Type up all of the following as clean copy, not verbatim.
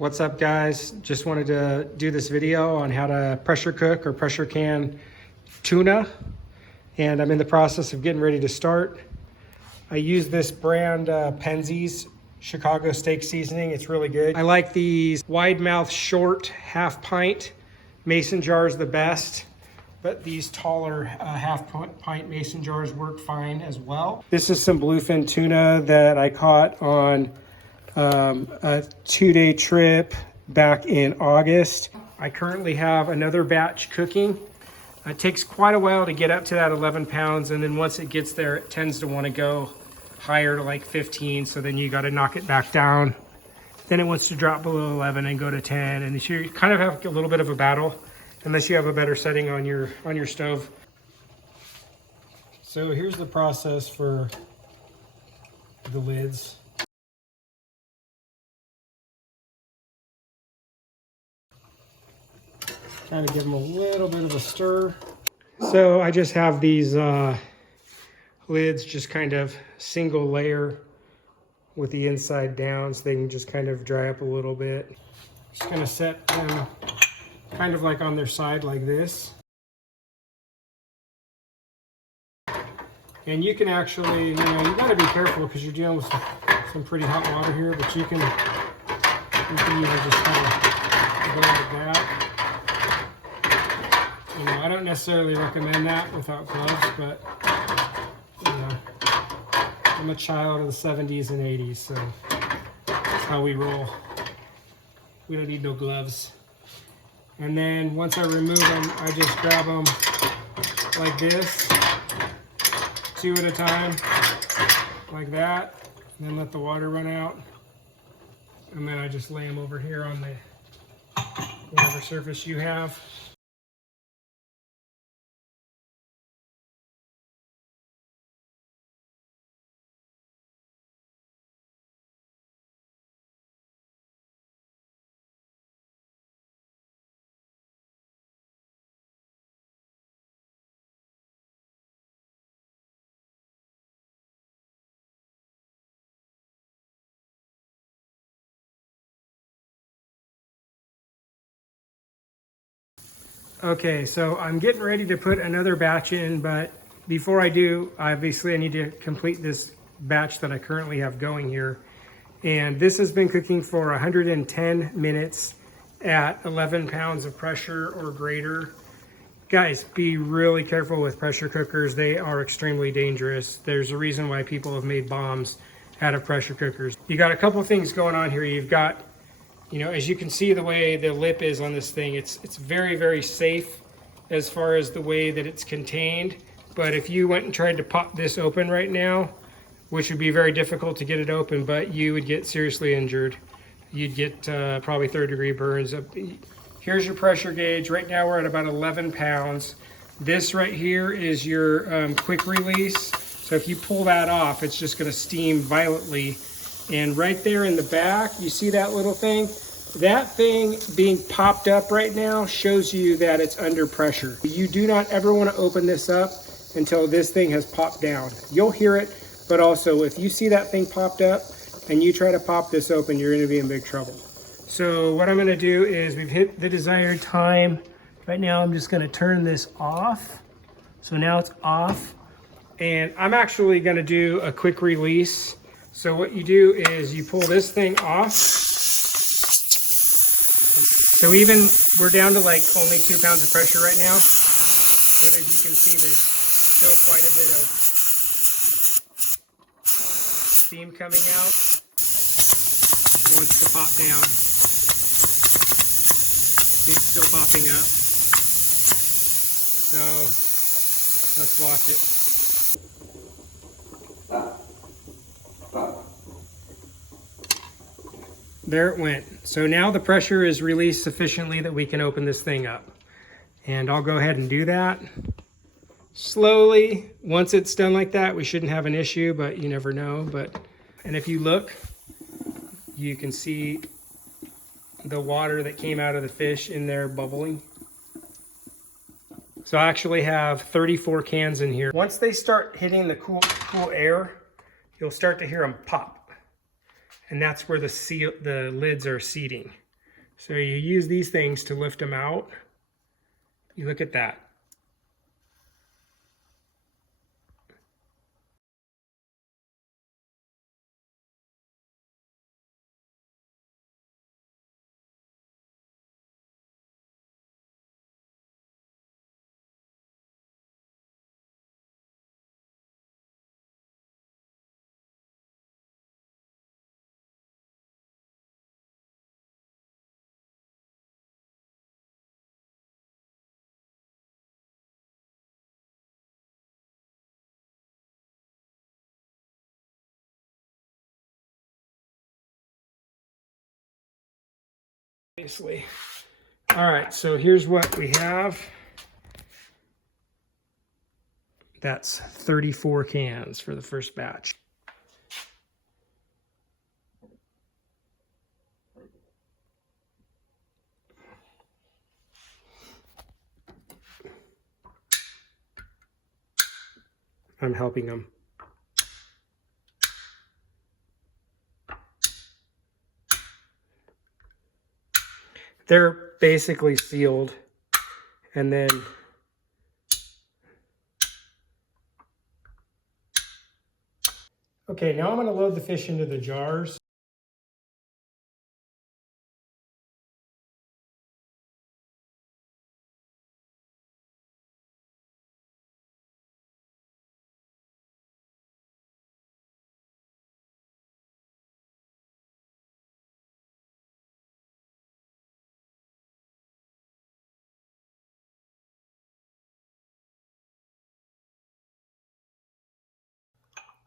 What's up, guys? Just wanted to do this video on how to pressure cook or pressure can tuna, and I'm in the process of getting ready to start. I use this brand Penzeys Chicago steak seasoning. It's really good. I like these wide mouth short half pint mason jars the best, but these taller half pint mason jars work fine as well. This is some bluefin tuna that I caught on a 2-day trip back in August. I currently have another batch cooking. It takes quite a while to get up to that 11 pounds, and then once it gets there, it tends to want to go higher to like 15, so then you got to knock it back down. Then it wants to drop below 11 and go to 10, and you kind of have a little bit of a battle unless you have a better setting on your stove. So here's the process for the lids. Kind of give them a little bit of a stir. So I just have these lids just kind of single layer with the inside down so they can just kind of dry up a little bit. Just gonna set them kind of like on their side like this. And you can actually, you gotta be careful because you're dealing with some pretty hot water here, but you can even just kind of go like that. I don't necessarily recommend that without gloves, but I'm a child of the 70s and 80s, so that's how we roll. We don't need no gloves. And then once I remove them, I just grab them like this, 2 at a time, like that, and then let the water run out. And then I just lay them over here on the whatever surface you have. Okay, so I'm getting ready to put another batch in, but before I do, obviously I need to complete this batch that I currently have going here. And this has been cooking for 110 minutes at 11 pounds of pressure or greater. Guys, be really careful with pressure cookers. They are extremely dangerous. There's a reason why people have made bombs out of pressure cookers. You got a couple things going on here. You've got, as you can see the way the lip is on this thing, it's very, very safe as far as the way that it's contained. But if you went and tried to pop this open right now, which would be very difficult to get it open, but you would get seriously injured. You'd get probably 3rd-degree burns. Here's your pressure gauge. Right now we're at about 11 pounds. This right here is your quick release. So if you pull that off, it's just gonna steam violently. And right there in the back, you see that little thing? That thing being popped up right now shows you that it's under pressure. You do not ever want to open this up until this thing has popped down. You'll hear it, but also if you see that thing popped up and you try to pop this open, you're going to be in big trouble. So what I'm going to do is we've hit the desired time. Right now I'm just going to turn this off. So now it's off. And I'm actually going to do a quick release. So what you do is you pull this thing off. So even we're down to like only 2 pounds of pressure right now. But as you can see, there's still quite a bit of steam coming out. It wants to pop down. It's still popping up. So let's watch it. There it went. So now the pressure is released sufficiently that we can open this thing up. And I'll go ahead and do that slowly. Once it's done like that, we shouldn't have an issue, but you never know. And if you look, you can see the water that came out of the fish in there bubbling. So I actually have 34 cans in here. Once they start hitting the cool air, you'll start to hear them pop. And that's where the lids are seating. So you use these things to lift them out. You look at that. Obviously. All right, so here's what we have. That's 34 cans for the first batch. I'm helping them. They're basically sealed, and then okay, now I'm going to load the fish into the jars.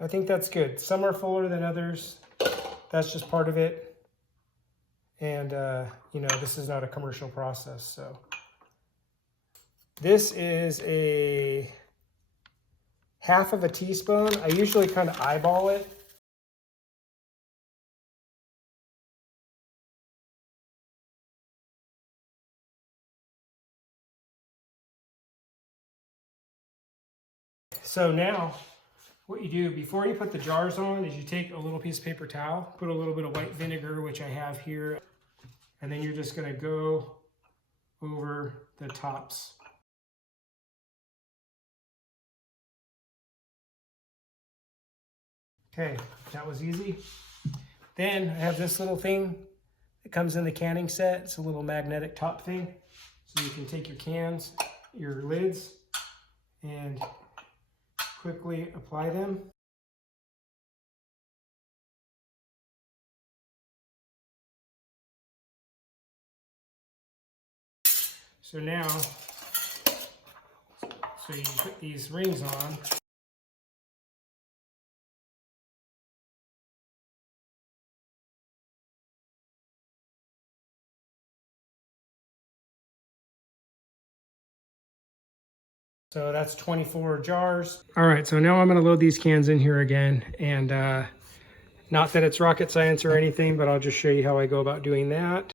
I think that's good. Some are fuller than others. That's just part of it. And, you know, this is not a commercial process. So this is a half of a teaspoon. I usually kind of eyeball it. So now what you do before you put the jars on is you take a little piece of paper towel, put a little bit of white vinegar, which I have here, and then you're just going to go over the tops. Okay, that was easy. Then I have this little thing that comes in the canning set. It's a little magnetic top thing. So you can take your cans, your lids, and quickly apply them. So now, so you put these rings on. So that's 24 jars. All right, so now I'm gonna load these cans in here again. And not that it's rocket science or anything, but I'll just show you how I go about doing that.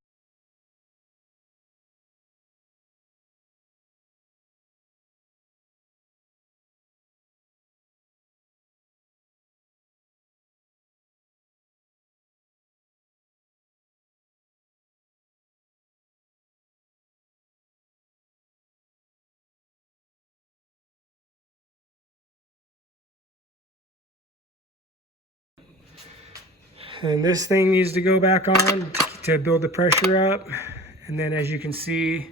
And this thing needs to go back on to build the pressure up. And then as you can see,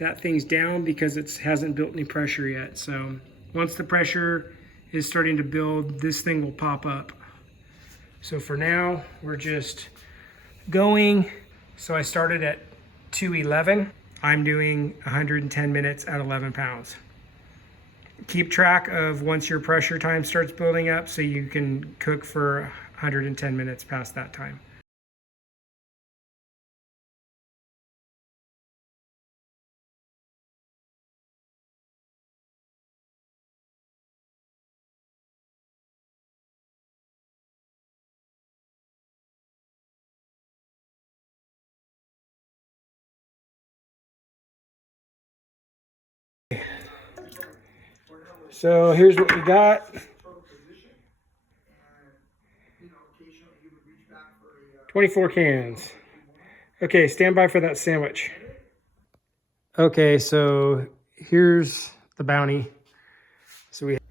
that thing's down because it hasn't built any pressure yet. So once the pressure is starting to build, this thing will pop up. So for now, we're just going. So I started at 211. I'm doing 110 minutes at 11 pounds. Keep track of once your pressure time starts building up so you can cook for 110 minutes past that time. So here's what we got. 24 cans. Okay, stand by for that sandwich. Okay, so here's the bounty.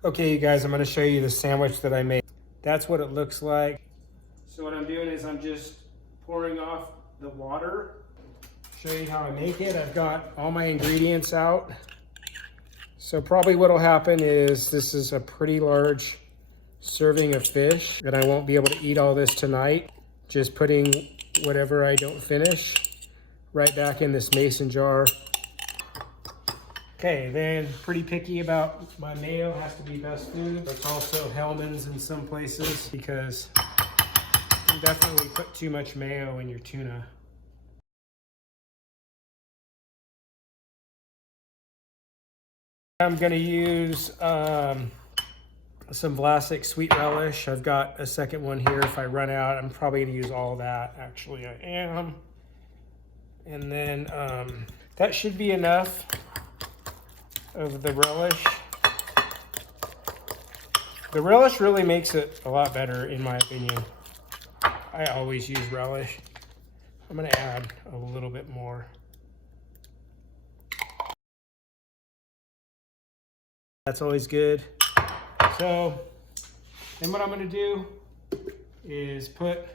Okay, you guys, I'm gonna show you the sandwich that I made. That's what it looks like. So what I'm doing is I'm just pouring off the water. Show you how I make it. I've got all my ingredients out. So probably what'll happen is this is a pretty large serving of fish that I won't be able to eat all this tonight. Just putting whatever I don't finish right back in this mason jar. Okay, then pretty picky about my mayo. Has to be best food. It's also Hellman's in some places because you definitely put too much mayo in your tuna. I'm gonna use some Vlasic sweet relish. I've got a second one here. If I run out, I'm probably gonna use all that. Actually, I am. And then that should be enough of the relish. The relish really makes it a lot better, in my opinion. I always use relish. I'm gonna add a little bit more. That's always good. So then what I'm gonna do is put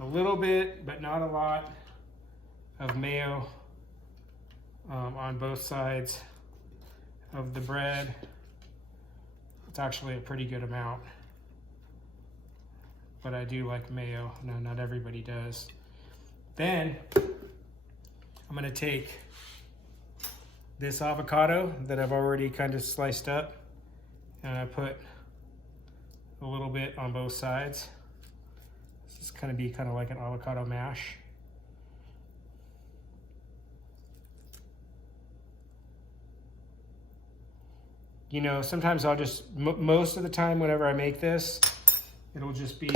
a little bit, but not a lot, of mayo on both sides of the bread. It's actually a pretty good amount, but I do like mayo. No, not everybody does. Then I'm gonna take this avocado that I've already kind of sliced up, and I put a little bit on both sides. This is gonna be kind of like an avocado mash. You know, sometimes I'll just, most of the time whenever I make this, it'll just be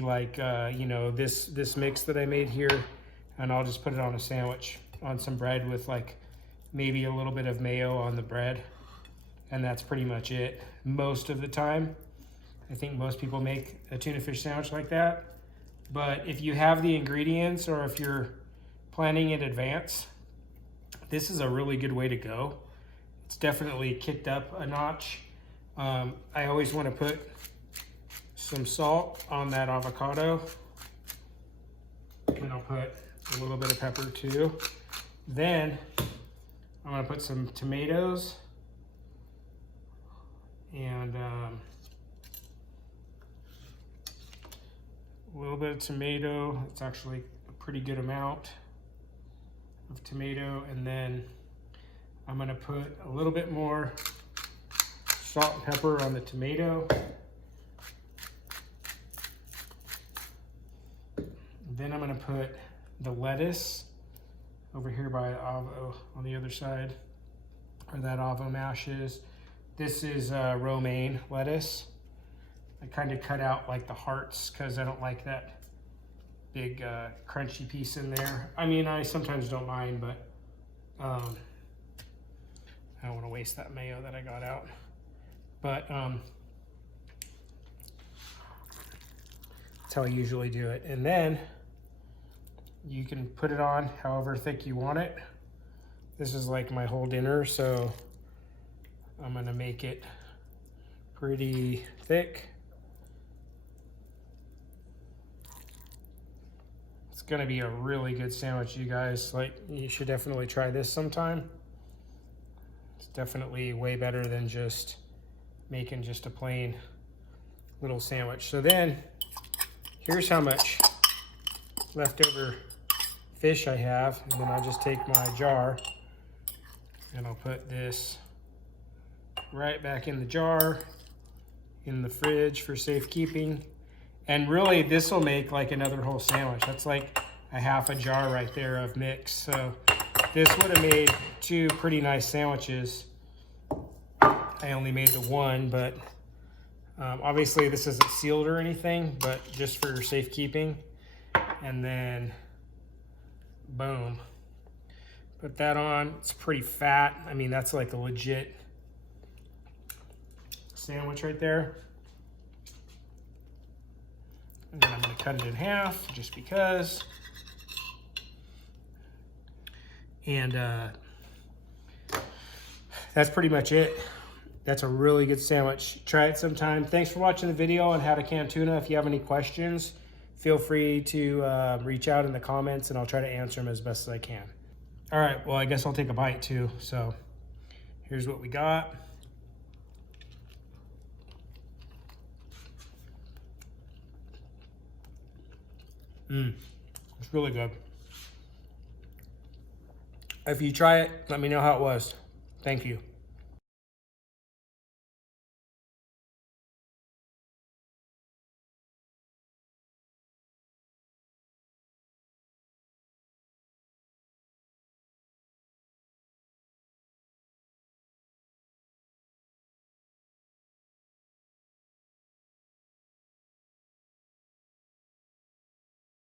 like, you know, this mix that I made here, and I'll just put it on a sandwich on some bread with like maybe a little bit of mayo on the bread, and that's pretty much it. Most of the time, I think most people make a tuna fish sandwich like that, but if you have the ingredients or if you're planning in advance, this is a really good way to go. It's definitely kicked up a notch. I always want to put some salt on that avocado, and I'll put a little bit of pepper too. Then I'm gonna put some tomatoes and a little bit of tomato. It's actually a pretty good amount of tomato. And then I'm gonna put a little bit more salt and pepper on the tomato. Then I'm gonna put the lettuce over here by avo on the other side, where that avo mash is. This is romaine lettuce. I kind of cut out like the hearts because I don't like that big crunchy piece in there. I mean, I sometimes don't mind, but I don't want to waste that mayo that I got out. But that's how I usually do it. And then you can put it on however thick you want it. This is like my whole dinner, so I'm gonna make it pretty thick. It's gonna be a really good sandwich, you guys. Like, you should definitely try this sometime. It's definitely way better than just making just a plain little sandwich. So then, here's how much leftover fish I have, and then I'll just take my jar and I'll put this right back in the jar in the fridge for safekeeping. And really, this will make like another whole sandwich. That's like a half a jar right there of mix. So this would have made two pretty nice sandwiches. I only made the one, but obviously this isn't sealed or anything, but just for safekeeping. And then boom, put that on. It's pretty fat. I mean, that's like a legit sandwich right there. And then I'm gonna cut it in half just because. And that's pretty much it. That's a really good sandwich. Try it sometime. Thanks for watching the video on how to can tuna. If you have any questions, feel free to reach out in the comments and I'll try to answer them as best as I can. All right, well, I guess I'll take a bite too. So here's what we got. It's really good. If you try it, let me know how it was. Thank you.